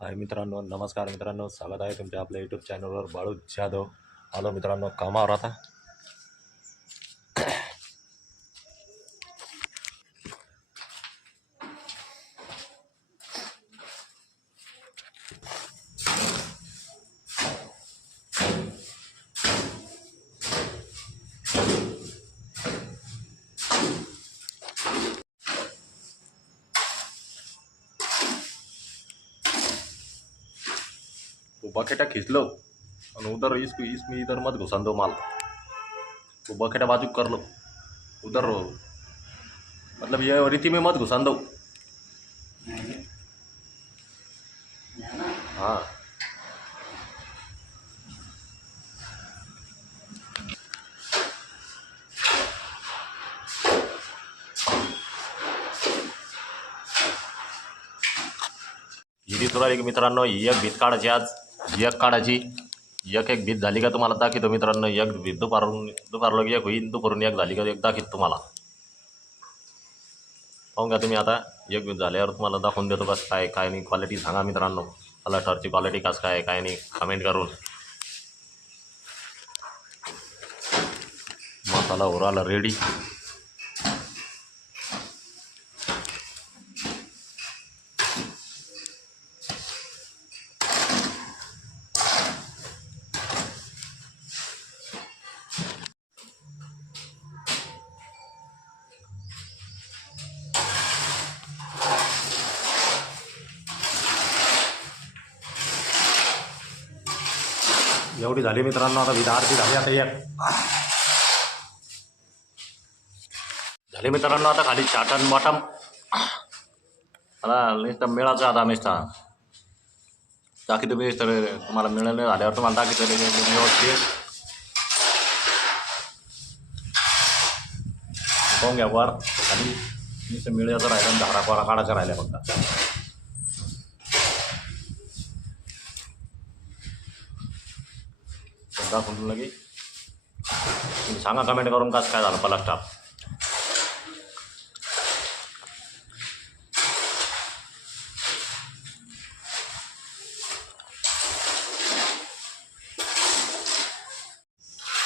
हाय मित्रांनो, नमस्कार मित्रांनो, स्वागत आहे तुमच्या आपल्या यूट्यूब चॅनलवर. बाळू जाधव आलो मित्रांनो कामावर. आता वो बकेटा खींच लो और उधर इसमें इधर मत घुसा दो माल. वो बकेटा बाजू कर लो उधर, मतलब ये रीति में मत घुसा दो. हाँ हिरी तुरा एक मित्रांनो, एक भीत काढायची. आज एक काढायची. एक भीत झाली का तुम्हाला दाखवतो मित्रांनो. एक भीत दुपारला एक होईल, दुपारून एक झाली का एक दाखवतो तुम्हाला. पाहून घ्या तुम्ही. आता एक भीत झाल्यावर तुम्हाला दाखवून देतो कसं काय काय नाही. क्वालिटी सांगा मित्रांनो, मला टरची क्वालिटी कसं काय काय नाही कमेंट करून. मसाला उराला रेडी. एवढी झाली मित्रांनो. आता भीत आरती झाली. आता एक झाली मित्रांनो. आता खाली चाटन बॉटम. आता नुसतं मिळायचं. आता नुसता दाखी तुम्ही तर तुम्हाला मिळालं झाल्यावर तुम्हाला दाखी तरी व्यवस्थित पाहून घ्या. वर खाली नुसतं मिळायचं राहिलं, धारा कोरा काढायचं राहिल्या फक्त. दाखवून लगे तुम्ही सांगा कमेंट करून कसं काय झालं पलास्टार.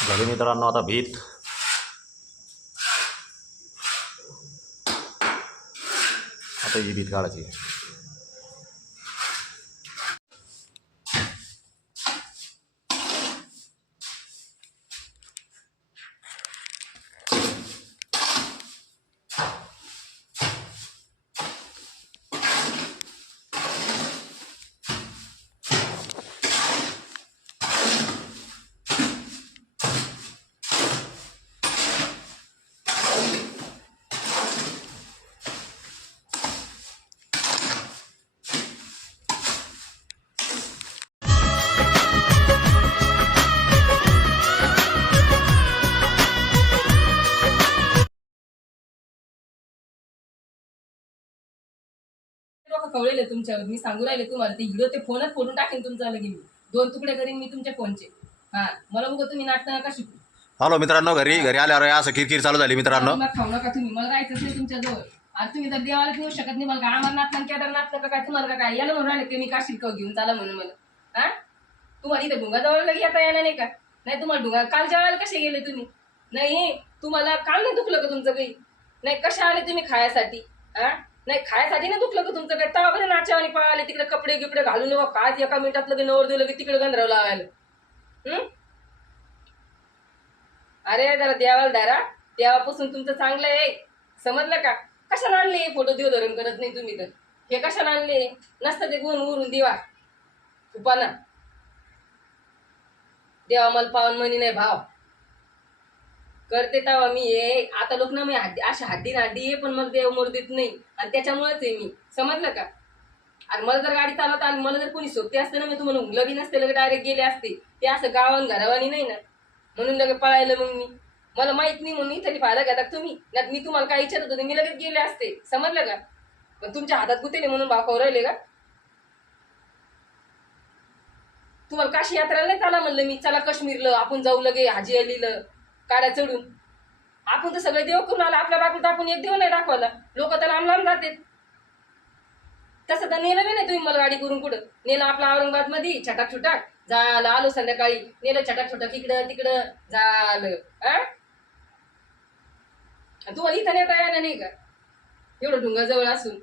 झाली मित्रांनो आता भीत. आता ही भीत काढायची. कळले तुमच्यावर. मी सांगू राहिले तुम्हाला ते व्हिडिओ ते फोनच फोडून टाकेन तुमचा. लगे मी 2 तुकडे करीन मी तुमच्या फोनचे. हा मला बघ तुम्ही नाटक नका शिकू. हॅलो मित्रांनो, घरी आल्यावर असं किरकिर चालू झाली मित्रांनो. मला खाऊ नका तुम्ही. मला राहायचंच नाही तुमच्या जवळ. आज तुम्ही तर देवाला पिऊ शकत नाही. मला काय आम्हाला नाटक केदारनाथ का काय तुम्हाला काय याला म्हणून राहिले की मी का शिरकाव घेऊन चाला म्हणून मला. हा तुम्हाला इथं ढुंगाजवळ लगे येता येणार नाही का? नाही तुम्हाला ढुंगा कालच्या वेळेला कसे गेले तुम्ही? नाही तुम्हाला काल नाही दुखलं का तुमचं काही? नाही कशा आले तुम्ही खायासाठी? हा नाही खायसाठी नाही दुखलं का तुमचं काय? तेव्हा बरं नाच्यावानी पळाले तिकडे कपडे गिपडे घालून काय एका मिनिटात लगे नवर दिलं की तिकडे गंधराव लावायला. अरे जरा देवाला दारा. देवापासून तुमचं चांगलं आहे. समजलं का? कशाला आणले फोटो देव धरून करत नाही तुम्ही तर. हे कशाला आणले? नसतं ते गुण उरून दिवा तुपाना. देवा मला पावन म्हणी नाही भाव करते तेव्हा मी हे. आता लोक ना मी अशा हड्डी आहे पण मला देव मोरदीत नाही आणि त्याच्यामुळेच आहे मी. समजलं का? आणि मला जर गाडी चालवता आणि मला जर कोणी सोबती असते ना मी तुम्हाला उंगलं बी नसते लगे डायरेक्ट गेले असते. ते असं गावान घरावानी नाही ना म्हणून लगे पळायला. मग मी मला माहित नाही म्हणून इथं फायदा घेतात तुम्ही. नाही मी तुम्हाला काय विचारत होते मी लगेच गेले असते. समजलं का? पण तुमच्या हातात गुतेले म्हणून भाव राहिले का? तुम्हाला काशी यात्रा नाही चाला म्हणलं मी. चला काश्मीरला आपण जाऊ लगे हाजी अलीला काड्या चढून. आपण तर सगळे देव करून आला. आपल्या बाजूला आपण एक देव नाही दाखवला. लोक तर लांब लांब जातात. तसं तर नेलं बी नाही तुम्ही मला गाडी करून कुठं नेलं आपला औरंगाबाद मध्ये छटाक छुटाक झालं आलो संध्याकाळी नेलं छटाक छुटाक इकडं तिकडं झालं तुम्हाला इथं नेता येणार नाही का एवढं ढुंगाजवळ असून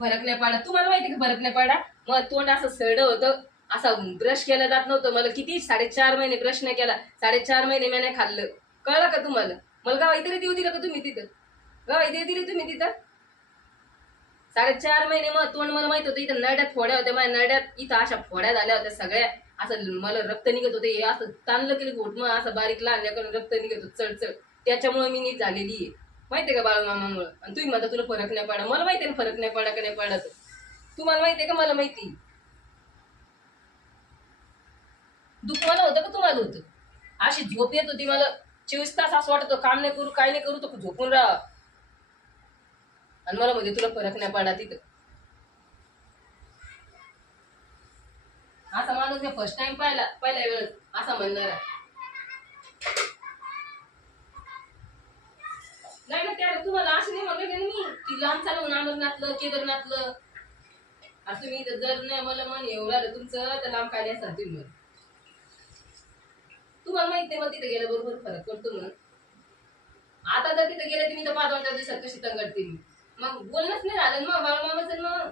फरक नाही पडला तुम्हाला माहिती का फरक नाही पडला मग तोंड असं सरड होतं असं ब्रश केलं जात नव्हतं मला किती 4.5 महिने ब्रश नाही केला 4.5 महिने मी नाही खाल्लं कळलं का तुम्हाला मला गावाई तरी देऊ दिलं का तुम्ही तिथं गावाई देऊ दिली तुम्ही तिथं 4.5 महिने मग तोंड मला माहित होतं इथं नड्यात फोड्या होत्या माझ्या नड्यात इथं अशा फोड्या झाल्या होत्या सगळ्या असं मला रक्त निघत होते असं ताणलं केलं घोट मग असं बारीक लहान करून रक्त निघत होत चढचढ त्याच्यामुळे मी नीट झालेली आहे माहितीये का बाळूमामामुळे आणि तुम्ही म्हणता तुला फरक नाही पडा मला माहितीये ना फरक नाही पडा का नाही पडत तुम्हाला माहितीये का मला माहिती दुःख मला होतं का तुम्हाला होतं अशी झोप येत होती मला 24 तास असं वाटत काम नाही करू काय नाही करू तर झोपून राहा आणि मला म्हणजे तुला फरक नाही पडा तिथं असा माणूस मी फर्स्ट टाइम पहिल्या वेळेस असा म्हणणार नाही ना त्या तुम्हाला असं नाही म्हणलं मी की लांब चालवून अमरनाथलं केदारनाथलं असं तुम्ही जर नाही मला मन एवढं आलं तुमचं तर लांब काय असाल तुम्ही तुम्हाला माहित नाही मग तिथे गेल्याबरोबर फरक पडतो म्हणून आता जर तिथे गेले तुम्ही तर 5-5 दिवसात कशी तंगडते मी मग बोलणंच नाही झालं मग बाळूमामाचं मग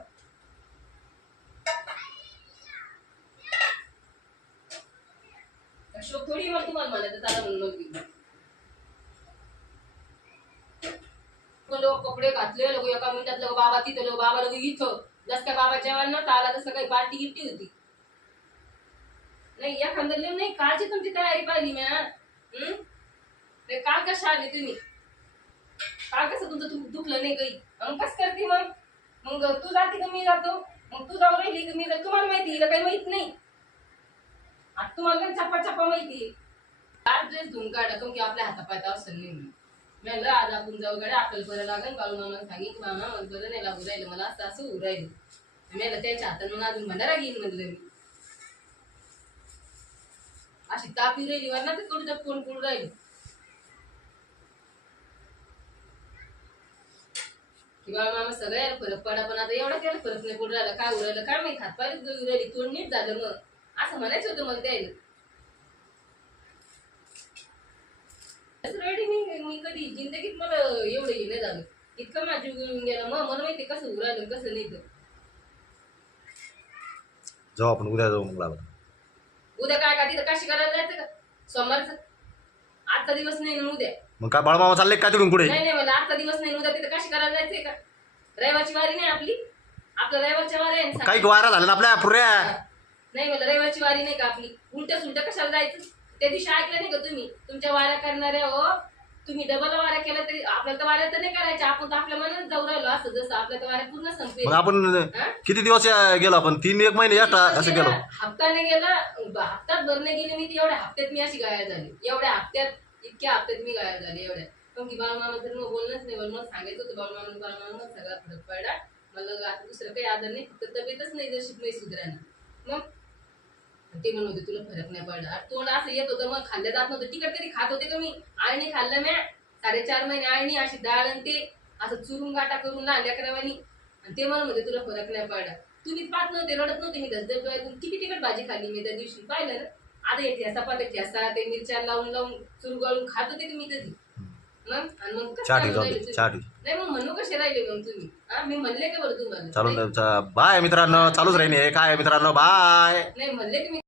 शोक थोडी मग तुम्हाला म्हणायचं त्याला म्हणून लोक कपडे घातले लोक एका मिनिटात लोक बाबा तिथं लोक बाबा लोक इथं जस काय बाबा जेवायला नव्हता आला तसं काही पार्टी गिफ्टी होती नाही एखादं लिहून नाही कालची तुमची तयारी पाहिली मी काल कशा आली तुम्ही काल कसं तुमचं दुखलं नाही काही मग कसं करते मग तू जाते का मी जातो मग तू जाऊ राहिली का मी जातो तुम्हाला माहिती हिला काही माहित नाही आता तुम्हाला काही चप्पा चप्पा माहिती चार ड्रेस धुवून काढा की आपल्या हातापायता असं नाही म्हणलं आज आपण जाऊ गाड्या आपल्याला बरं लागेल बाळूमामाला सांगितलं मामा मला बरं नाही लागू राहिलं मला असं होऊ राहिलं मला त्याच्या हातात मग अजून भंडारा घेईन म्हणलं मी अशी तापी राहिली वरना तर थोडी कोण कोण राहिली किंवा मामा सगळ्याला फरक पडा पण आता एवढा त्याला फरक नाही पडू राहिला काय उरायला काय माहिती हातपायच गळू राहिली तोंड नीट झालं मग असं म्हणायचं होतं मला द्यायला रेडी मी कधी जिंदगीत मला एवढं हे नाही झालं इतकं माझी गळून गेला मग मला माहिती कसं उरायलं कसं नाही तर जाऊ आपण उद्या जाऊ मग उद्या काय का तिथं काशी करायला जायचं का सोमवारचं आजचा दिवस नाही ना उद्या मग काय बाळूमामा चालले काय तिकडून पुढे नाही मला आजचा दिवस नाही उद्या तिथं काशी करायला जायचंय का रविवारची वारी नाही आपली आपल्या रविवारच्या वारी आहे ना काही वारा झाला ना आपल्या पुऱ्या नाही मला रविवारची वारी नाही का आपली उलट्या सुलट्या कशाला जायचं त्या दिवशी ऐकलं नाही का तुम्ही तुमच्या वाऱ्या करणाऱ्या हो तुम्ही डबल वाऱ्या केल्या तरी आपल्याला तर वाऱ्या तर नाही करायच्या आपण तर आपल्या मनात जाऊ राहिलो असं जसं आपल्या तर वाऱ्या पूर्ण संपले मग आपण किती दिवस गेलो आपण 3-1 महिने असं गेलो हप्ताने गेला हप्त्यात भरणे गेले मी एवढ्या हप्त्यात मी अशी गायब झाली एवढ्या हप्त्यात इतक्या हप्त्यात मी गायब झाले एवढ्या पण की बाळूमामा तर मग बोलणंच नाही मला सांगायचं होतं बाळूमामा सगळा फरक पडला मला आता दुसरं काही आदर नाही फक्त तब्येतच नाही जर शिकणे सुधारायला मग ते म्हणत होते तुला फरक नाही पडला तोंड असं येत होतं मग खाल्लं जात नव्हतं तिकट तरी खात होते का मी आळणी खाल्लं म्या 4.5 महिने आळणी अशी डाळ आणि ते असं चुरून गाटा करून लहान लेकरावानी आणि ते म्हणत होते तुला फरक नाही पडला तुम्ही पाहत नव्हते रडत नव्हते मी धसधस डोळ्यातून किती तिकट भाजी खाल्ली मी त्या दिवशी पाहिलं ना आता हे ठेसा पाते ठेसा ते मिरच्या लावून चुरगळून खात होते का मी कधी मग आणि मग नाही मग म्हणू कसे राहिले मग तुम्ही मी म्हणले का बरं तुम्हाला चालून बाय मित्रांनो चालूच राहील काय मित्रांनो बाय नाही म्हणले की मी